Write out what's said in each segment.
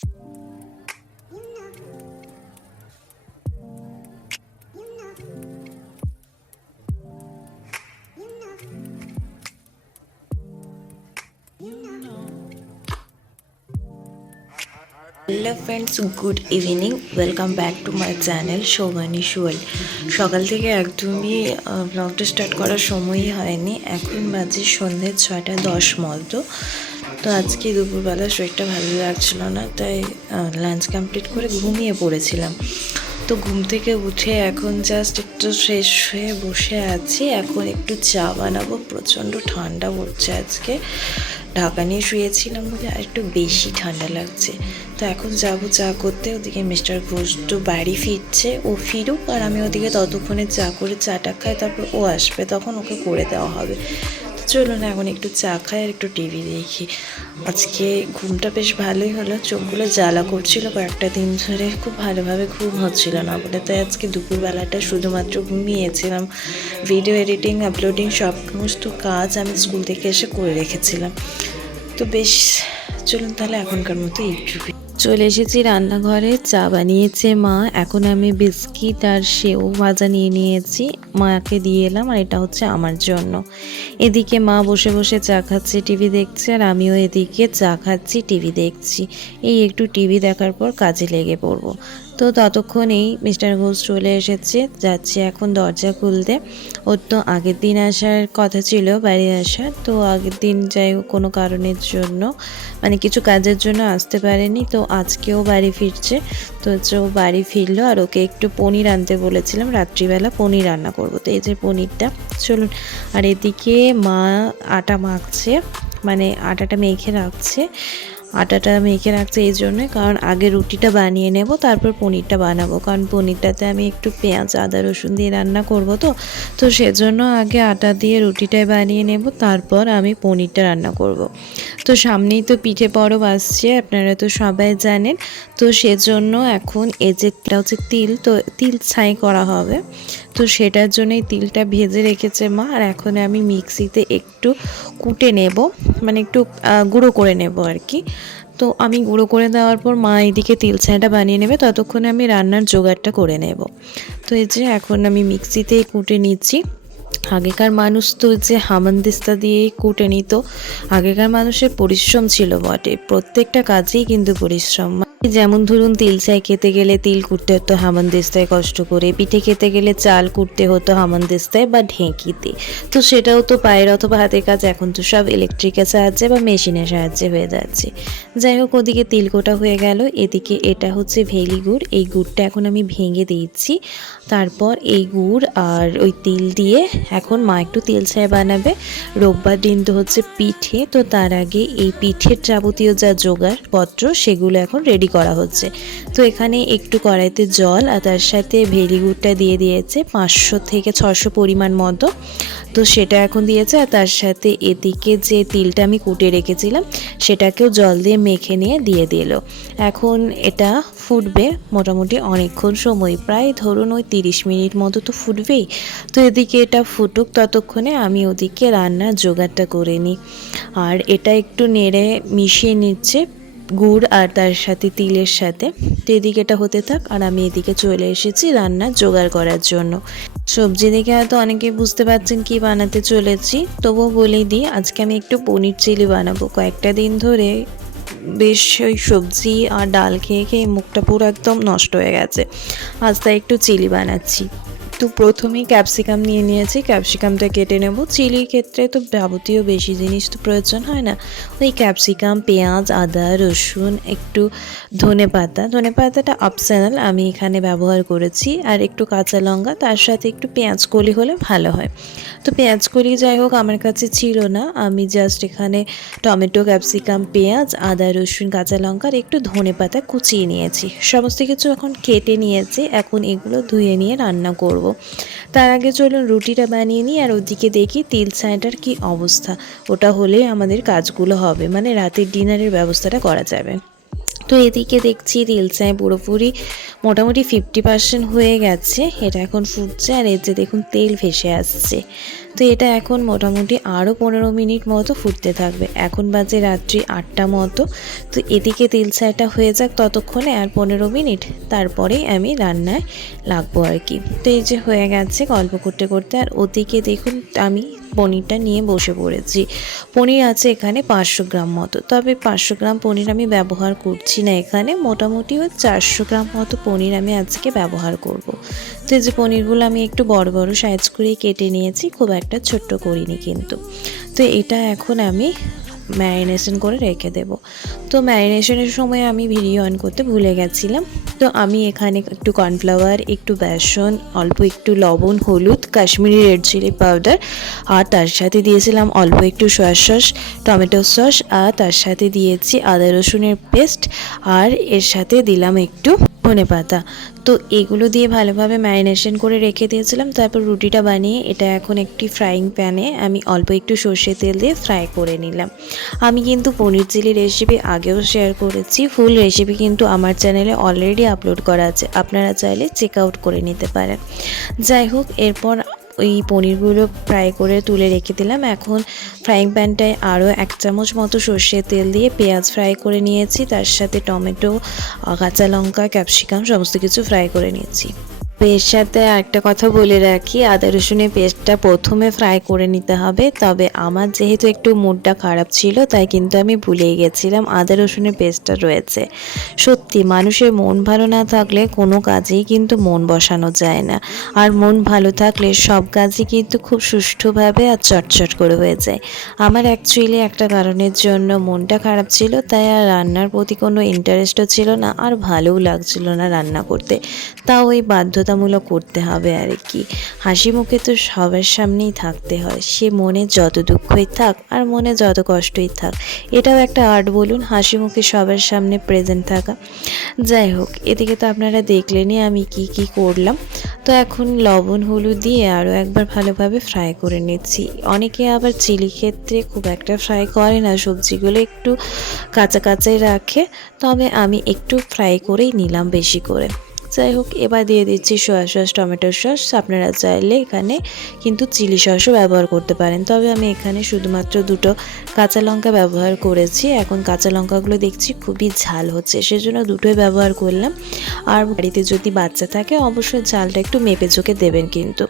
Hello friends, good evening. Welcome back to my channel শোভানী শুয়েল। সকাল থেকে একদমই ব্লগটা স্টার্ট করার সময়ই হয়নি। এখন বাজে সন্ধ্যে 6:10 মতো। তো আজকে দুপুরবেলা শরীরটা ভালো লাগছিল না, তাই লাঞ্চ কমপ্লিট করে ঘুমিয়ে পড়েছিলাম। তো ঘুম থেকে উঠে এখন জাস্ট একটু ফ্রেশ হয়ে বসে আছি। এখন একটু চা বানাবো, প্রচণ্ড ঠান্ডা পড়ছে আজকে। ঢাকা নিয়ে শুয়েছিলাম বলে আর একটু বেশি ঠান্ডা লাগছে। তো এখন যাবো চা করতে। ওদিকে মিস্টার ঘোষ তো বাড়ি ফিরছে, ও ফিরুক আর আমি ওদিকে ততক্ষণে চা করে চাটা খাই, তারপর ও আসবে, তখন ওকে করে দেওয়া হবে। তো চলুন এখন একটু চা খাই আর একটু টিভি দেখি। আজকে ঘুমটা বেশ ভালোই হলো, চোখগুলো জ্বালা করছিল কয়েকটা দিন ধরে, খুব ভালোভাবে ঘুম হচ্ছিল না বলে। তাই আজকে দুপুরবেলাটা শুধুমাত্র ঘুমিয়েছিলাম। ভিডিও এডিটিং, আপলোডিং সমস্ত কাজ আমি স্কুল থেকে এসে করে রেখেছিলাম। তো বেশ, চলুন তাহলে এখনকার মতো এইটুকু। চলে এসেছি রান্নাঘরে, চা বানিয়েছে মা। এখন আমি বিস্কিট আর সেও ভাজা নিয়ে নিয়েছি, মাকে দিয়ে এলাম। আর এটা হচ্ছে আমার জন্য। এদিকে মা বসে বসে চা খাচ্ছে, টিভি দেখছে, আর আমিও এদিকে চা খাচ্ছি, টিভি দেখছি। এই একটু টিভি দেখার পর কাজে লেগে পড়বো। তো ততক্ষণেই মিস্টার ঘোষ চলে এসেছে, যাচ্ছে এখন দরজা খুলতে। ওর তো আগের দিন আসার কথা ছিল, বাড়ি আসার। তো আগের দিন যাই হোক কোনো কারণের জন্য, মানে কিছু কাজের জন্য আসতে পারেনি। তো আজকেও বাড়ি ফিরছে। তো হচ্ছে ও বাড়ি ফিরলো, আর ওকে একটু পনির আনতে বলেছিলাম, রাত্রিবেলা পনির রান্না করবো। তো এই যে পনিরটা, চলুন। আর এদিকে মা আটা মাখছে, মানে আটাটা মেখে রাখছে। আটাটা মেখে রাখছে এই জন্যই, কারণ আগে রুটিটা বানিয়ে নেব, তারপর পনিরটা বানাবো। কারণ পনিরটাতে আমি একটু পেঁয়াজ, আদা, রসুন দিয়ে রান্না করব। তো সেজন্য আগে আটা দিয়ে রুটিটাই বানিয়ে নেব, তারপর আমি পনিরটা রান্না করব। তো সামনেই তো পিঠে পরব আসছে, আপনারা তো সবাই জানেন। তো সেজন্য এখন এই যেটা হচ্ছে তিল, তো তিল ছাই করা হবে। তো সেটার জন্যই তিলটা ভেজে রেখেছে মা। আর এখন আমি মিক্সিতে একটু কুটে নেব, মানে একটু গুঁড়ো করে নেব আর কি। তো আমি গুঁড়ো করে দেওয়ার পর মা এদিকে তিল ছাইটা বানিয়ে নেবে, ততক্ষণে আমি রান্নার জোগাড়টা করে নেব। তো এই যে এখন আমি মিক্সিতেই কুটে নিচ্ছি। আগেকার মানুষ তো যে হামানদিস্তা দিয়েই কুটে নিত। আগেকার মানুষের পরিশ্রম ছিল বটে, প্রত্যেকটা কাজেই কিন্তু পরিশ্রম। যেমন ধরুন, তিল চাই খেতে গেলে তিল কুটতে হতো হামানদিস্তায় কষ্ট করে, পিঠে খেতে গেলে চাল কুটতে হতো হামানদিস্তায় বা ঢেঁকিতে। তো সেটাও তো পায়ের অথবা হাতের কাজ। এখন তো সব ইলেকট্রিকের সাহায্যে বা মেশিনের সাহায্যে হয়ে যাচ্ছে। যাই হোক, ওদিকে তিল কোটা হয়ে গেল। এদিকে এটা হচ্ছে ভেলি গুড়, এই গুড়টা এখন আমি ভেঙে দিচ্ছি। তারপর এই গুড় আর ওই তিল দিয়ে এখন মা একটু তিল ছাই বানাবে। রোববার দিন তো হচ্ছে পিঠে, তো তার আগে এই পিঠের যাবতীয় যা জোগাড় পত্র সেগুলো এখন রেডি করা হচ্ছে। তো এখানে একটু কড়াইতে জল আর তার সাথে ভেলি গুড়টা দিয়ে দিয়েছে 500 থেকে 600 পরিমাণ মতো। তো সেটা এখন দিয়েছে, আর তার সাথে এদিকে যে তিলটা আমি কুটে রেখেছিলাম সেটাকেও জল দিয়ে মেখে নিয়ে দিয়ে দিল। এখন এটা ফুটবে মোটামুটি অনেকক্ষণ সময়, প্রায় ধরুন ওই 30 মিনিট মতো তো ফুটবেই। তো এদিকে এটা ফুটুক, ততক্ষণে আমি ওদিকে রান্নার জোগাড়টা করে নিই। আর এটা একটু নেড়ে মিশিয়ে নিচ্ছে গুড় আর তার সাথে তিলের সাথে। তো এদিকে এটা হতে থাক, আর আমি এদিকে চলে এসেছি রান্নার জোগাড় করার জন্য। সবজি দেখে হয়তো অনেকে বুঝতে পারছেন কি বানাতে চলেছি, তবুও বলেই দিই, আজকে আমি একটু পনির চিলি বানাবো। কয়েকটা দিন ধরে বেশ ওই সবজি আর ডাল খেয়ে খেয়ে মুখটা পুরো একদম নষ্ট হয়ে গেছে। আজ তাই একটু চিলি বানাচ্ছি। তো প্রথমেই ক্যাপসিকাম নিয়ে নিয়েছি, ক্যাপসিকামটা কেটে নেব। চিলির ক্ষেত্রে তো যাবতীয় বেশি জিনিস তো প্রয়োজন হয় না, ওই ক্যাপসিকাম, পেঁয়াজ, আদা, রসুন, একটু ধনেপাতাটা অপশনাল, আমি এখানে ব্যবহার করেছি, আর একটু কাঁচা লঙ্কা, তার সাথে একটু পেঁয়াজ কলি হলে ভালো হয়। তো পেঁয়াজ কলি যাই হোক আমার কাছে ছিল না, আমি জাস্ট এখানে টমেটো, ক্যাপসিকাম, পেঁয়াজ, আদা, রসুন, কাঁচা লঙ্কা আর একটু ধনেপাতা কুচিয়ে নিয়েছি। সমস্ত কিছু এখন কেটে নিয়েছি, এখন এগুলো ধুয়ে নিয়ে রান্না করব। তার আগে চলুন রুটিটা বানিয়ে নিই, আর ওদিকে দেখি তিল ছাইটার কি অবস্থা। ওটা হলে আমাদের কাজগুলো হবে, মানে রাতের ডিনারের ব্যবস্থাটা করা যাবে। তো তো এদিকে দেখছি তিল চায় পুরোপুরি মোটামুটি 50% হয়ে গেছে। এটা এখন ফুটছে আর এর যে দেখুন তেল ভেসে আসছে। তো এটা এখন মোটামুটি আরও 15 মিনিট মতো ফুটতে থাকবে। এখন বাজে রাত্রি 8টা মতো। তো এদিকে তিল চায়টা হয়ে যাক ততক্ষণে, আর 15 মিনিট, তারপরেই আমি রান্নায় লাগবো আর কি। তো এই যে হয়ে গেছে গল্প করতে করতে। আর ওদিকে দেখুন আমি পনিরটা নিয়ে বসে পড়েছি। পনির আছে এখানে 500 গ্রাম মতো, তবে 500 গ্রাম পনির আমি ব্যবহার করছি না এখানে, মোটামুটি ওই 400 গ্রাম মতো পনির আমি আজকে ব্যবহার করব। তো এই যে পনিরগুলো আমি একটু বড় বড় সাইজ করে কেটে নিয়েছি, খুব একটা ছোট্ট করিনি কিন্তু। তো এটা এখন আমি ম্যারিনেশন করে রেখে দেব। তো ম্যারিনেশনের সময় আমি ভিডিও অন করতে ভুলে গেছিলাম। তো আমি এখানে একটু কর্নফ্লাওয়ার, একটু বেসন, অল্প একটু লবণ, হলুদ, কাশ্মীরি রেড চিলি পাউডার, আর তার সাথে দিয়েছিলাম অল্প একটু সয়া সস, টমেটো সস, আর তার সাথে দিয়েছি আদা রসুনের পেস্ট, আর এর সাথে দিলাম একটু ধনেপাতা। তো এগুলো দিয়ে ভালোভাবে ম্যারিনেশন করে রেখে দিয়েছিলাম। তারপর রুটিটা বানিয়ে এটা এখন একটি ফ্রাইং প্যানে আমি অল্প একটু সর্ষে তেল দিয়ে ফ্রাই করে নিলাম। আমি কিন্তু পনির চিলি রেসিপি আগেও শেয়ার করেছি, ফুল রেসিপি কিন্তু আমার চ্যানেলে অলরেডি আপলোড করা আছে, আপনারা চাইলে চেক আউট করে নিতে পারেন। যাই হোক, এরপর ওই পনিরগুলো ফ্রাই করে তুলে রেখে দিলাম। এখন ফ্রাইং প্যানটায় আরও 1 চামচ মতো সর্ষের তেল দিয়ে পেঁয়াজ ফ্রাই করে নিয়েছি, তার সাথে টমেটো, কাঁচা লঙ্কা, ক্যাপসিকাম সমস্ত কিছু ফ্রাই করে নিয়েছি। এর সাথে একটা কথা বলে রাখি, আদা রসুনের পেস্টটা প্রথমে ফ্রাই করে নিতে হবে। তবে আমার যেহেতু একটু মুডটা খারাপ ছিল, তাই কিন্তু আমি ভুলেই গেছিলাম আদা রসুনের পেস্টটা রয়েছে। সত্যি মানুষের মন ভালো না থাকলে কোনো কাজেই কিন্তু মন বসানো যায় না, আর মন ভালো থাকলে সব কাজই কিন্তু খুব সুষ্ঠুভাবে আর চটচট করে হয়ে যায়। আমার অ্যাকচুয়ালি একটা কারণের জন্য মনটা খারাপ ছিল, তাই আর রান্নার প্রতি কোনো ইন্টারেস্টও ছিল না, আর ভালোও লাগছিল না রান্না করতে। তাও ওই বাধ্যতামূলক করতে হবে আর কি। হাসি মুখে তো সবার সামনেই থাকতে হয়, সে মনে যত দুঃখই থাক আর মনে যত কষ্টই থাক, এটাও একটা আর্ট বলুন, হাসি মুখে সবার সামনে প্রেজেন্ট থাকা। যাই হোক, এদিকে তো আপনারা দেখলেনই আমি কি কি করলাম। তো এখন লবণ হলুদ দিয়ে আরও একবার ভালোভাবে ফ্রাই করে নিচ্ছি। অনেকে আবার চিলি ক্ষেত্রে খুব একটা ফ্রাই করে না, সবজিগুলো একটু কাঁচা কাঁচাই রাখে, তবে আমি একটু ফ্রাই করেই নিলাম বেশি করে। যাই হোক, এবার দিয়ে দিচ্ছি সয়া সস, টমেটো সস। আপনারা চাইলে এখানে কিন্তু চিলি সসও ব্যবহার করতে পারেন, তবে আমি এখানে শুধুমাত্র 2টো কাঁচা লঙ্কা ব্যবহার করেছি। এখন কাঁচা লঙ্কাগুলো দেখছি খুবই ঝাল হচ্ছে, সেজন্য 2টোই ব্যবহার করলাম। আর বাড়িতে যদি বাচ্চা থাকে অবশ্যই ঝালটা একটু মেপে ঝুঁকে দেবেন কিন্তু।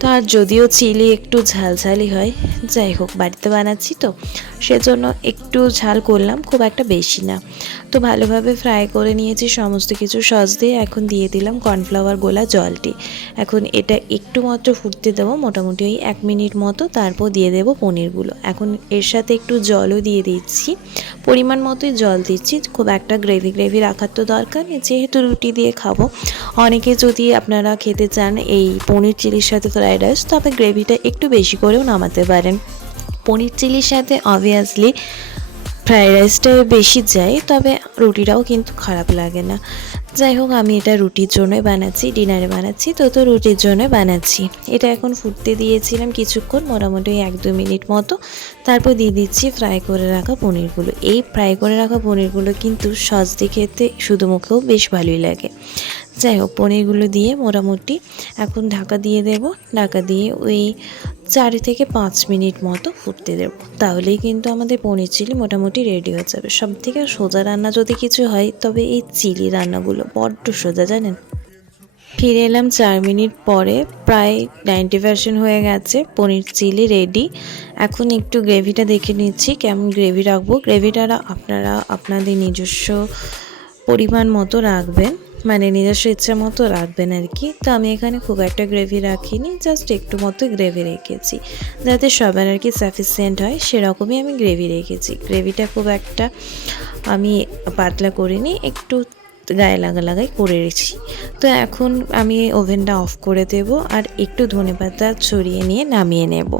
তো আর যদিও চিলি একটু ঝালঝালি হয়, যাই হোক বাড়িতে বানাচ্ছি তো সেজন্য একটু ঝাল করলাম, খুব একটা বেশি না। তো ভালোভাবে ফ্রাই করে নিয়েছি সমস্ত কিছু সস দিয়ে। এখন দিয়ে দিলাম কর্নফ্লাওয়ার গোলা জলটি। এখন এটা একটু মাত্র ফুটতে দেবো, মোটামুটি ওই 1 মিনিট মতো, তারপর দিয়ে দেবো পনিরগুলো। এখন এর সাথে একটু জলও দিয়ে দিচ্ছি, পরিমাণ মতোই জল দিচ্ছি, খুব একটা গ্রেভি গ্রেভি রাখার তো দরকার নেই, যেহেতু রুটি দিয়ে খাবো। অনেকে যদি আপনারা খেতে চান এই পনির চিলির সাথে ফ্রাইড রাইস, তবে গ্রেভিটা একটু বেশি করেও নামাতে পারেন। পনির চিলির সাথে অবভিয়াসলি ফ্রাইড রাইসটা বেশি যায়, তবে রুটিটাও কিন্তু খারাপ লাগে না। যাই হোক, আমি এটা রুটির জন্যই বানাচ্ছি, ডিনারে বানাচ্ছি তো রুটির জন্য বানাচ্ছি। এটা এখন ফুটতে দিয়েছিলাম কিছুক্ষণ, মোটামুটি 1-2 মিনিট মতো। তারপর দিয়ে দিচ্ছি ফ্রাই করে রাখা পনিরগুলো। এই ফ্রাই করে রাখা পনিরগুলো কিন্তু সস দিয়ে খেতে শুধু মুখেও বেশ ভালোই লাগে। যাই হোক, পনিরগুলো দিয়ে মোটামুটি এখন ঢাকা দিয়ে দেব। ঢাকা দিয়ে ওই 4 থেকে 5 মিনিট মতো ফুটতে দেব, তাহলেই কিন্তু আমাদের পনির চিলি মোটামুটি রেডি হয়ে যাবে। সব থেকে সোজা রান্না যদি কিছু হয়, তবে এই চিলি রান্নাগুলো বড্ড সোজা, জানেন। ফিরে এলাম 4 মিনিট পরে, প্রায় 90% হয়ে গেছে, পনির চিলি রেডি। এখন একটু গ্রেভিটা দেখে নিচ্ছি কেমন গ্রেভি রাখবো। গ্রেভিটা আপনারা আপনাদের নিজস্ব পরিমাণ মতো রাখবেন, মানে নিজস্ব ইচ্ছা মতো রাখবেন আর কি। তো আমি এখানে খুব একটা গ্রেভি রাখিনি, জাস্ট একটু মতো গ্রেভি রেখেছি, যাতে সবার আর কি সাফিসিয়েন্ট হয় সেরকমই আমি গ্রেভি রেখেছি। গ্রেভিটা খুব একটা আমি পাতলা করিনি, একটু গায়ে লাগাই করে রেখেছি। তো এখন আমি ওভেনটা অফ করে দেব, আর একটু ধনেপাতা ছড়িয়ে নিয়ে নামিয়ে নেব।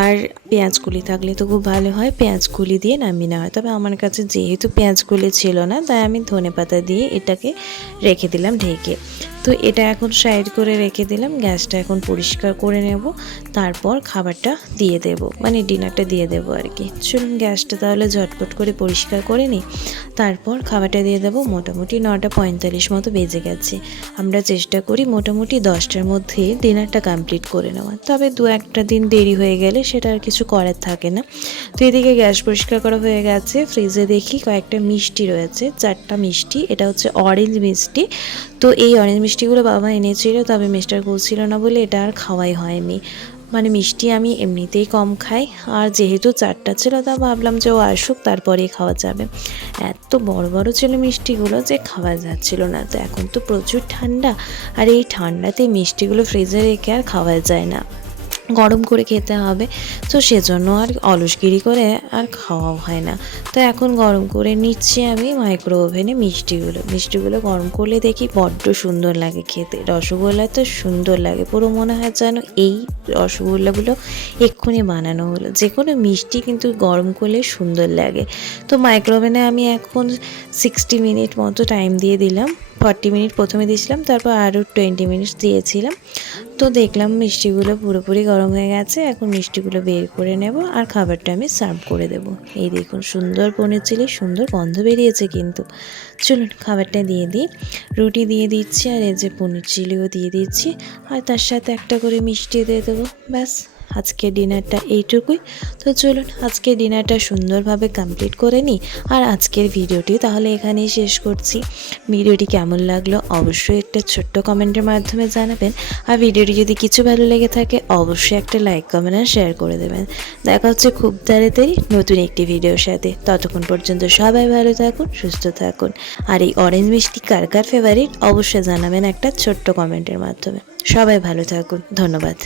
আর পেঁয়াজ কুলি থাকলে তো খুব ভালো হয়, পেঁয়াজ কুলি দিয়ে নামিয়ে নেওয়া হয়, তবে আমার কাছে যেহেতু পেঁয়াজ কুলি ছিল না, তাই আমি ধনেপাতা দিয়ে এটাকে রেখে দিলাম ঢেকে। তো এটা এখন সাইড করে রেখে দিলাম, গ্যাসটা এখন পরিষ্কার করে নেব, তারপর খাবারটা দিয়ে দেব, মানে ডিনারটা দিয়ে দেব আর কি। চলুন গ্যাসটা তাহলে ঝটপট করে পরিষ্কার করে নিই, তারপর খাবারটা দিয়ে দেবো। মোটামুটি 9:45 মতো বেজে গেছে। আমরা চেষ্টা করি মোটামুটি 10টার মধ্যে ডিনারটা কমপ্লিট করে নেওয়া, তবে দু একটা দিন দেরি হয়ে গেলে সেটা আর কিছু করার থাকে না। তো এদিকে গ্যাস পরিষ্কার করা হয়ে গেছে, ফ্রিজে দেখি কয়েকটা মিষ্টি রয়েছে, 4টা মিষ্টি। এটা হচ্ছে অরেঞ্জ মিষ্টি। তো এই অরেঞ্জ মিষ্টিগুলো বাবা এনেছিল, তবে মিস্টার বলছিল না বলে এটা আর খাওয়াই হয়নি। মানে মিষ্টি আমি এমনিতেই কম খাই, আর যেহেতু 4টা ছিল তা ভাবলাম যে ও আসুক তারপরেই খাওয়া যাবে। এত বড় বড় ছিল মিষ্টিগুলো যে খাওয়া যাচ্ছিল না। তো এখন তো প্রচুর ঠান্ডা, আর এই ঠান্ডাতে মিষ্টিগুলো ফ্রিজে রেখে আর খাওয়া যায় না, গরম করে খেতে হবে। তো সেজন্য আর অলসগিরি করে আর খাওয়াও হয় না। তো এখন গরম করে নিচ্ছি আমি মাইক্রো ওভেনে মিষ্টিগুলো গরম করলে দেখি বড্ড সুন্দর লাগে খেতে। রসগোল্লা তো সুন্দর লাগে, পুরো মনে হয় যেন এই রসগোল্লাগুলো এক্ষুনি বানানো হলো। যে কোনো মিষ্টি কিন্তু গরম করলে সুন্দর লাগে। তো মাইক্রো ওভেনে আমি এখন 60 মিনিট মতো টাইম দিয়ে দিলাম। 40 মিনিট প্রথমে দিয়েছিলাম, তারপর আরও 20 মিনিট দিয়েছিলাম। তো দেখলাম মিষ্টিগুলো পুরোপুরি গরম হয়ে গেছে। এখন মিষ্টিগুলো বের করে নেব আর খাবারটা আমি সার্ভ করে দেব। এই দেখুন সুন্দর পনির চিলি, সুন্দর গন্ধ বেরিয়েছে কিন্তু। চলুন খাবারটা দিয়ে দিই। রুটি দিয়ে দিচ্ছি, আর এই যে পনির চিলিও দিয়ে দিচ্ছি, আর তার সাথে একটা করে মিষ্টি দিয়ে দেবো। ব্যাস, আজকের ডিনারটা এইটুকুই। তো চলুন আজকের ডিনারটা সুন্দরভাবে কমপ্লিট করে নিই, আর আজকের ভিডিওটি তাহলে এখানেই শেষ করছি। ভিডিওটি কেমন লাগলো অবশ্যই একটা ছোট্ট কমেন্টের মাধ্যমে জানাবেন, আর ভিডিওটি যদি কিছু ভালো লেগে থাকে অবশ্যই একটা লাইক, কমেন্ট আর শেয়ার করে দেবেন। দেখা হচ্ছে খুব তাড়াতাড়ি নতুন একটি ভিডিওর সাথে। ততক্ষণ পর্যন্ত সবাই ভালো থাকুন, সুস্থ থাকুন। আর এই অরেঞ্জ মিষ্টি কার কার ফেভারিট অবশ্যই জানাবেন একটা ছোট্ট কমেন্টের মাধ্যমে। সবাই ভালো থাকুন, ধন্যবাদ।